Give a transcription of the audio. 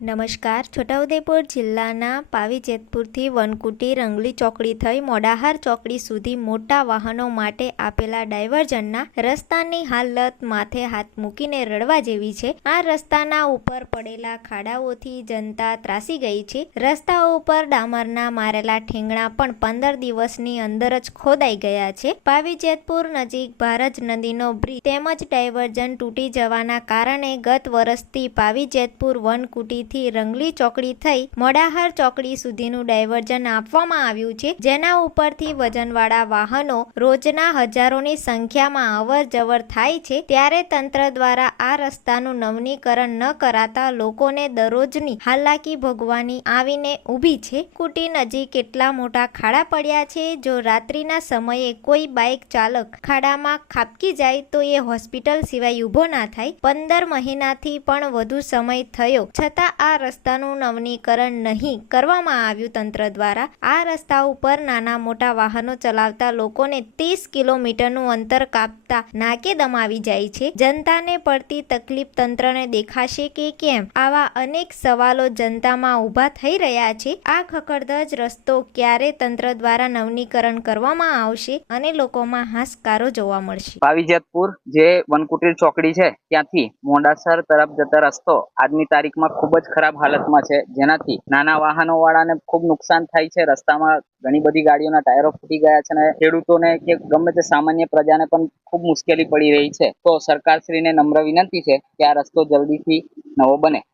નમસ્કાર. છોટાઉદેપુર જિલ્લાના પાવી જેતપુરથી વનકુટી રંગલી ચોકડી થઈ મોડાહાર ચોકડી સુધી મોટા વાહનો માટે આપેલા ડાયવર્ઝનના રસ્તાની હાલત માથે હાથ મૂકીને રડવા જેવી છે. આ રસ્તાના ઉપર પડેલા ખાડાઓથી જનતા ત્રાસી ગઈ છે. રસ્તા ઉપર ડામરના મારેલા ઠેંગણા પણ પંદર દિવસની અંદર જ ખોદાઈ ગયા છે. પાવી જેતપુર નજીક ભારજ નદીનો બ્રિજ તેમજ ડાયવર્ઝન તૂટી જવાના કારણે ગત વર્ષથી પાવી જેતપુર વનકુટીથી રંગલી ચોકડી થઈ મોડાહાર ચોકડી સુધીનું ડાયવર્ઝન આપવામાં આવ્યું છે, જેના ઉપરથી વજનવાળા વાહનો રોજના હજારોની સંખ્યામાં અવર જવર થાય છે, ત્યારે તંત્ર દ્વારા આ રસ્તાનું નવનીકરણ ન કરાતા લોકોને દરરોજની હાલાકી ભોગવાની આવીને ઊભી છે. કુટી નજીક કેટલા મોટા ખાડા પડ્યા છે, જો રાત્રિના સમયે કોઈ બાઇક ચાલક ખાડામાં ખાબકી જાય, તો એ હોસ્પિટલ સિવાય ઊભો ના થાય. પંદર મહિનાથી પણ વધુ સમય થયો, છતાં આ રસ્તાનું નવનીકરણ નહીં કરવામાં આવ્યું તંત્ર દ્વારા. આ રસ્તા ઉપર નાના મોટા વાહનો ચલાવતા લોકોને ત્રીસ કિલોમીટરનું અંતર કાપતા નાકે દમાવી જાય છે. જનતાને પડતી તકલીફ તંત્રને દેખાશે કે કેમ? આવા અનેક સવાલો જનતામાં ઊભા થઈ રહ્યા છે. આ ખખડધજ રસ્તો ક્યારે તંત્ર દ્વારા નવનીકરણ કરવામાં આવશે અને લોકોમાં હાશકારો જોવા મળશે? પાવીજતપુર જે વનકુટીર ચોકડી છે, ત્યાંથી મોડાસર તરફ જતા રસ્તો આજની તારીખમાં ખૂબ ખરાબ હાલતમાં છે. જેનાથી નાના વાહનો વાળાને ખૂબ નુકસાન થાય છે. રસ્તામાં ઘણી બધી ગાડીઓના ટાયરો ફૂટી ગયા છે અને ખેડૂતોને કે ગમે તે સામાન્ય પ્રજાને પણ ખૂબ મુશ્કેલી પડી રહી છે. તો સરકારશ્રીને નમ્ર વિનંતી છે કે આ રસ્તો જલ્દીથી નવો બને.